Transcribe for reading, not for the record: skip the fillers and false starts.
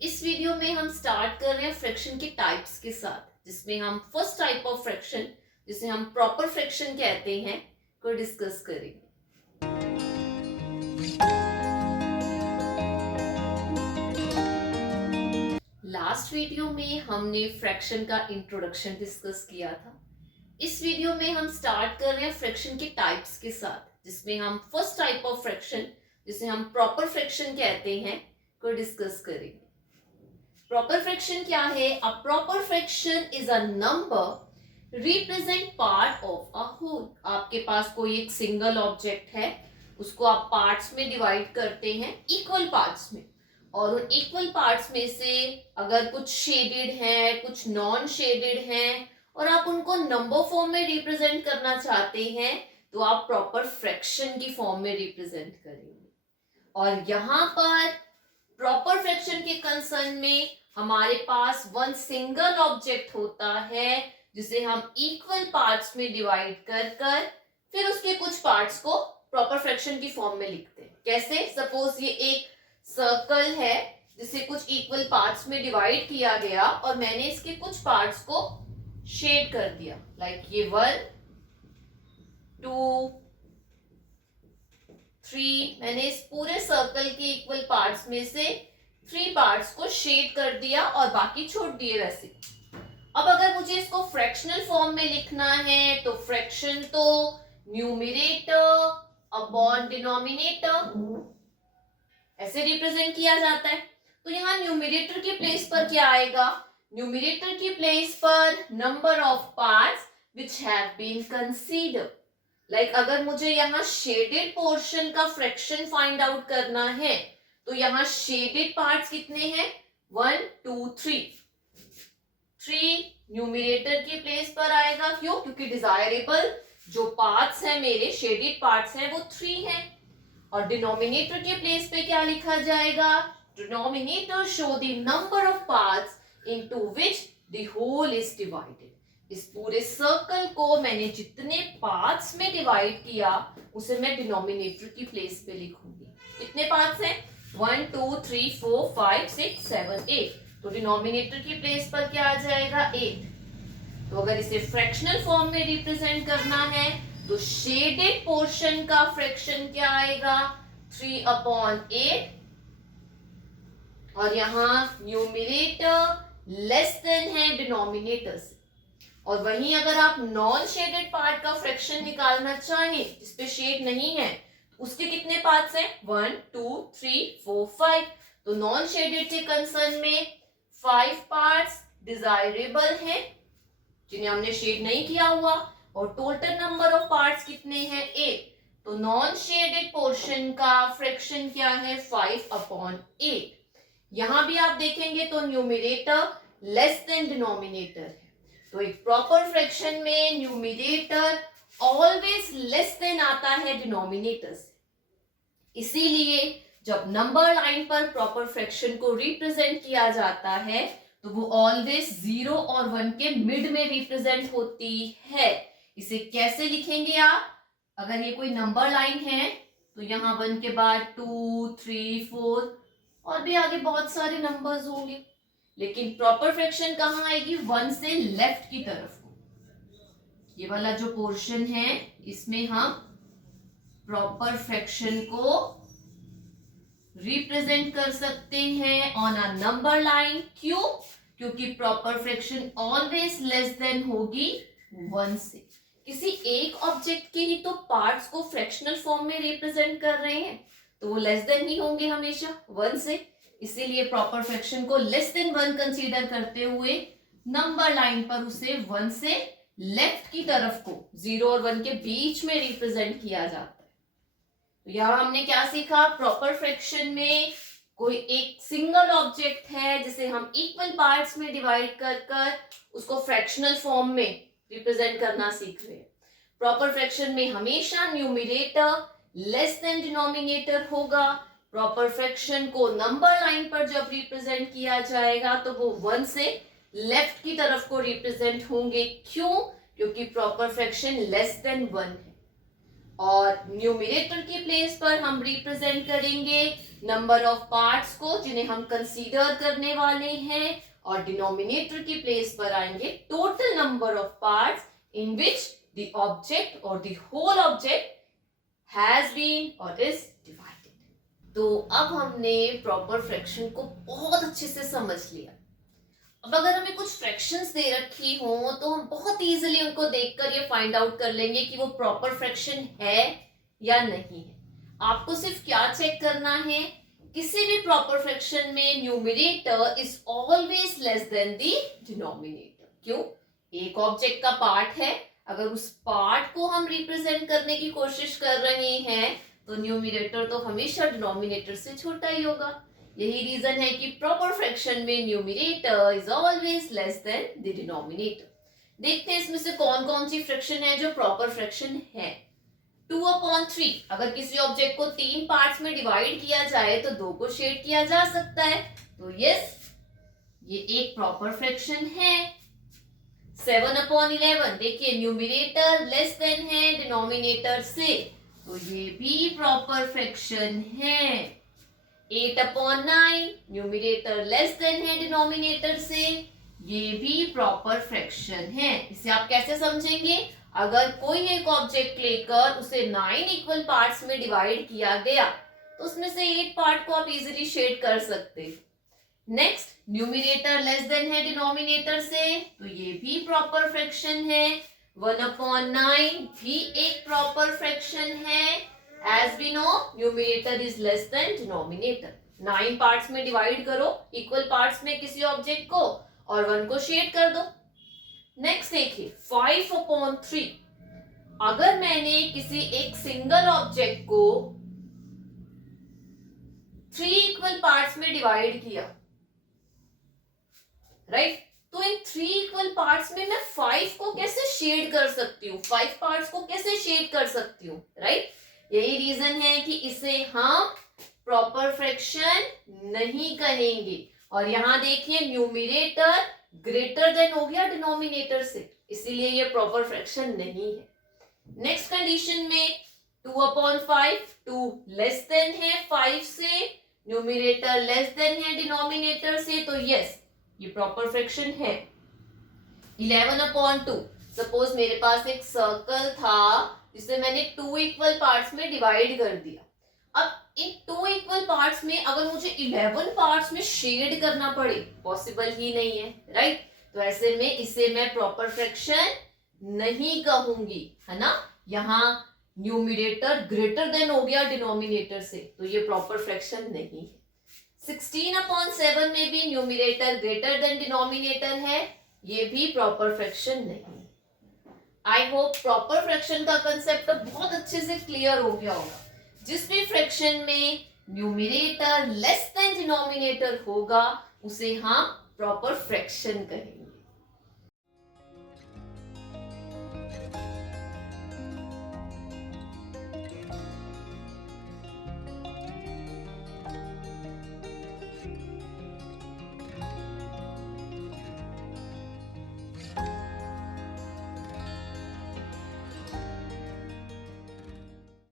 इस वीडियो में हम स्टार्ट कर रहे हैं फ्रैक्शन के टाइप्स के साथ, जिसमें हम फर्स्ट टाइप ऑफ फ्रैक्शन, जिसे हम प्रॉपर फ्रैक्शन कहते हैं, को डिस्कस करेंगे। लास्ट वीडियो में हमने फ्रैक्शन का इंट्रोडक्शन डिस्कस किया था। इस वीडियो में हम स्टार्ट कर रहे हैं फ्रैक्शन के टाइप्स के साथ, जिसमें हम फर्स्ट टाइप ऑफ फ्रैक्शन, जिसे हम प्रॉपर फ्रैक्शन कहते हैं, को डिस्कस करेंगे। प्रॉपर फ्रैक्शन क्या है? A proper fraction is a number represent part of a whole. आपके पास कोई एक सिंगल ऑब्जेक्ट है, उसको आप पार्ट्स में डिवाइड करते हैं, इक्वल पार्ट्स में, और उन इक्वल पार्ट्स में से अगर कुछ शेडेड है, कुछ नॉन शेडेड हैं, और आप उनको नंबर फॉर्म में रिप्रेजेंट करना चाहते हैं, तो आप प्रॉपर फ्रैक्शन की फॉर्म में रिप्रेजेंट करेंगे। और यहाँ पर प्रॉपर फ्रैक्शन के कंसर्न में हमारे पास वन सिंगल ऑब्जेक्ट होता है, जिसे हम इक्वल पार्ट्स में डिवाइड कर कर फिर उसके कुछ पार्ट्स को प्रॉपर फ्रैक्शन की फॉर्म में लिखते हैं। कैसे? सपोज ये एक सर्कल है जिसे कुछ इक्वल पार्ट्स में डिवाइड किया गया, और मैंने इसके कुछ पार्ट्स को शेड कर दिया, लाइक ये 1 2 3। मैंने इस पूरे सर्कल के इक्वल पार्ट्स में से 3 पार्ट्स को शेड कर दिया और बाकी छोड़ दिए वैसे। अब अगर मुझे इसको फ्रैक्शनल फॉर्म में लिखना है, तो फ्रैक्शन तो न्यूमरेटर अपॉन डिनोमिनेटर ऐसे रिप्रेजेंट किया जाता है। तो यहाँ न्यूमरेटर के प्लेस पर क्या आएगा? न्यूमरेटर की प्लेस पर number of parts which have been considered. Like अगर मुझे यहाँ शेडेड पोर्शन का फ्रैक्शन फाइंड आउट करना है, तो यहाँ शेडेड पार्ट्स कितने हैं? 1 2 3। 3 न्यूमरेटर के प्लेस पर आएगा। क्यों? क्योंकि डिजायरेबल जो पार्ट्स हैं, मेरे शेडेड पार्ट्स हैं, वो 3 हैं। और डिनोमिनेटर के प्लेस पे क्या लिखा जाएगा? Denominator show the number of parts into which the whole is divided. इस पूरे सर्कल को मैंने जितने पार्ट्स में डिवाइड किया, उसे मैं डिनोमिनेटर की प्लेस पे लिखूंगी। कितने पार्ट्स हैं? 1 2 3 4 5 6 7 8। तो डिनोमिनेटर की प्लेस पर क्या आ जाएगा? 8। तो अगर इसे फ्रैक्शनल फॉर्म में रिप्रेजेंट करना है, तो शेडेड पोर्शन का फ्रैक्शन क्या आएगा? 3/8। और यहाँ न्यूमरेटर लेस देन है डिनोमिनेटर से। और वहीं अगर आप नॉन शेडेड पार्ट का फ्रैक्शन निकालना चाहें, जिसपे शेड नहीं है, उसके कितने पार्ट्स हैं? 1 2 3 4 5। तो नॉन शेडेड के कंसर्न में 5 पार्ट्स डिजायरेबल हैं, जिन्हें हमने शेड नहीं किया हुआ, और टोटल नंबर ऑफ पार्ट्स कितने हैं? 8। तो नॉन शेडेड पोर्शन का फ्रैक्शन क्या है? 5/8। यहां भी आप देखेंगे तो न्यूमरेटर लेस देन डिनोमिनेटर है। तो एक प्रॉपर फ्रैक्शन में न्यूमरेटर ऑलवेज लेस देन आता है डिनोमिनेटर से। इसीलिए जब नंबर लाइन पर प्रॉपर फ्रैक्शन को रिप्रेजेंट किया जाता है, तो वो ऑलवेज 0 और 1 के मिड में रिप्रेजेंट होती है। इसे कैसे लिखेंगे आप? अगर ये कोई नंबर लाइन है, तो यहाँ 1 के बाद 2 3 4 और भी आगे बहुत सारे नंबर्स होंगे, लेकिन प्रॉपर फ्रैक्शन कहाँ आएगी? 1 से लेफ्ट की तरफ। ये वाला जो पोर्शन है, इसमें हम प्रॉपर फ्रैक्शन को रिप्रेजेंट कर सकते हैं ऑन अ नंबर लाइन। क्यों? क्योंकि proper fraction always less than होगी 1 से। किसी एक ऑब्जेक्ट के ही तो पार्ट्स को फ्रैक्शनल फॉर्म में रिप्रेजेंट कर रहे हैं, तो वो लेस देन ही होंगे हमेशा 1 से। इसीलिए प्रॉपर फ्रैक्शन को लेस देन 1 कंसीडर करते हुए नंबर लाइन पर उसे 1 से लेफ्ट की तरफ को 0 और 1 के बीच में रिप्रेजेंट किया जाता है। तो यहां हमने क्या सीखा? प्रॉपर फ्रैक्शन में कोई एक सिंगल ऑब्जेक्ट है, जिसे हम इक्वल पार्ट्स में डिवाइड कर कर उसको फ्रैक्शनल फॉर्म में रिप्रेजेंट करना सीख रहे हैं। प्रॉपर फ्रैक्शन में हमेशा न्यूमरेटर लेस देन डिनोमिनेटर होगा। प्रॉपर फ्रैक्शन को नंबर लाइन पर जब रिप्रेजेंट किया जाएगा, तो वो 1 से लेफ्ट की तरफ को रिप्रेजेंट होंगे। क्यों? क्योंकि प्रॉपर फ्रैक्शन लेस देन 1 है। और न्यूमिनेटर के प्लेस पर हम रिप्रेजेंट करेंगे नंबर ऑफ पार्ट्स को जिन्हें हम कंसीडर करने वाले हैं, और डिनोमिनेटर के प्लेस पर आएंगे total number of parts in which the object और the whole object has been और इज डिवाइडेड। तो अब हमने प्रॉपर फ्रैक्शन को बहुत अच्छे से समझ लिया। अब अगर हमें कुछ फ्रैक्शंस दे रखी हो तो हम बहुत इजीली उनको देखकर ये फाइंड आउट कर लेंगे कि वो प्रॉपर फ्रैक्शन है या नहीं है। आपको सिर्फ क्या चेक करना है, किसी भी प्रॉपर फ्रैक्शन में numerator is always less than the denominator. क्यों? एक ऑब्जेक्ट का पार्ट है, अगर उस पार्ट को हम रिप्रेजेंट करने की कोशिश कर रहे हैं तो न्यूमरेटर तो हमेशा डिनोमिनेटर से छोटा ही होगा। यही रीजन है कि प्रॉपर फ्रैक्शन में numerator is always less than the denominator. देखते हैं इसमें से कौन कौन सी फ्रैक्शन है जो प्रॉपर फ्रैक्शन है। 2/3, अगर किसी ऑब्जेक्ट को 3 पार्ट्स में डिवाइड किया जाए तो 2 को शेड किया जा सकता है, तो यस ये एक प्रॉपर फ्रैक्शन है। 7/11, देखिए न्यूमरेटर लेस देन है डिनोमिनेटर से, तो ये भी प्रॉपर फ्रैक्शन है। 8/9, न्यूमरेटर लेस देन है डिनोमिनेटर से, ये भी प्रॉपर फ्रैक्शन है। इसे आप कैसे समझेंगे? अगर कोई एक ऑब्जेक्ट लेकर उसे 9 इक्वल पार्ट्स में डिवाइड किया गया तो उसमें से 8 पार्ट को आप इजीली शेड कर सकते हैं। नेक्स्ट, न्यूमरेटर लेस देन है डिनोमिनेटर से, तो ये भी प्रॉपर फ्रैक्शन है। 1/9 भी एक प्रॉपर फ्रैक्शन है। As we know numerator is less than denominator. 9 parts में डिवाइड करो इक्वल पार्ट्स में किसी ऑब्जेक्ट को और 1 को शेड कर दो। नेक्स्ट देखिए 5/3, अगर मैंने किसी एक सिंगल ऑब्जेक्ट को 3 इक्वल पार्ट्स में डिवाइड किया, राइट, तो इन 3 इक्वल पार्ट्स में मैं 5 को कैसे शेड कर सकती हूँ, 5 पार्ट्स को कैसे शेड कर सकती हूँ, राइट। यही रीजन है कि इसे हम प्रॉपर फ्रैक्शन नहीं कहेंगे। और यहां देखिए न्यूमरेटर ग्रेटर देन हो गया डिनोमिनेटर से, इसीलिए ये प्रॉपर फ्रैक्शन नहीं है। नेक्स्ट कंडीशन में 2/5, 2 लेस देन है 5 से, न्यूमरेटर लेस देन है डिनोमिनेटर से, तो यस ये प्रॉपर फ्रैक्शन है। 11/2, सपोज मेरे पास एक सर्कल था जिसे मैंने 2 इक्वल पार्ट्स में डिवाइड कर दिया। अब इन 2 इक्वल पार्ट्स में अगर मुझे 11 पार्ट्स में शेड करना पड़े, पॉसिबल ही नहीं है, राइट। तो ऐसे में इसे मैं प्रॉपर फ्रैक्शन नहीं कहूंगी, है ना। यहाँ न्यूमरेटर ग्रेटर देन हो गया डिनोमिनेटर से, तो ये प्रॉपर फ्रैक्शन नहीं है। 16/7 में भी न्यूमरेटर ग्रेटर देन डिनोमिनेटर है, ये भी प्रॉपर फ्रैक्शन नहीं। आई होप प्रॉपर फ्रैक्शन का कंसेप्ट बहुत अच्छे से क्लियर हो गया होगा। जिस भी फ्रैक्शन में न्यूमरेटर लेस देन डिनोमिनेटर होगा उसे हम प्रॉपर फ्रैक्शन कहेंगे।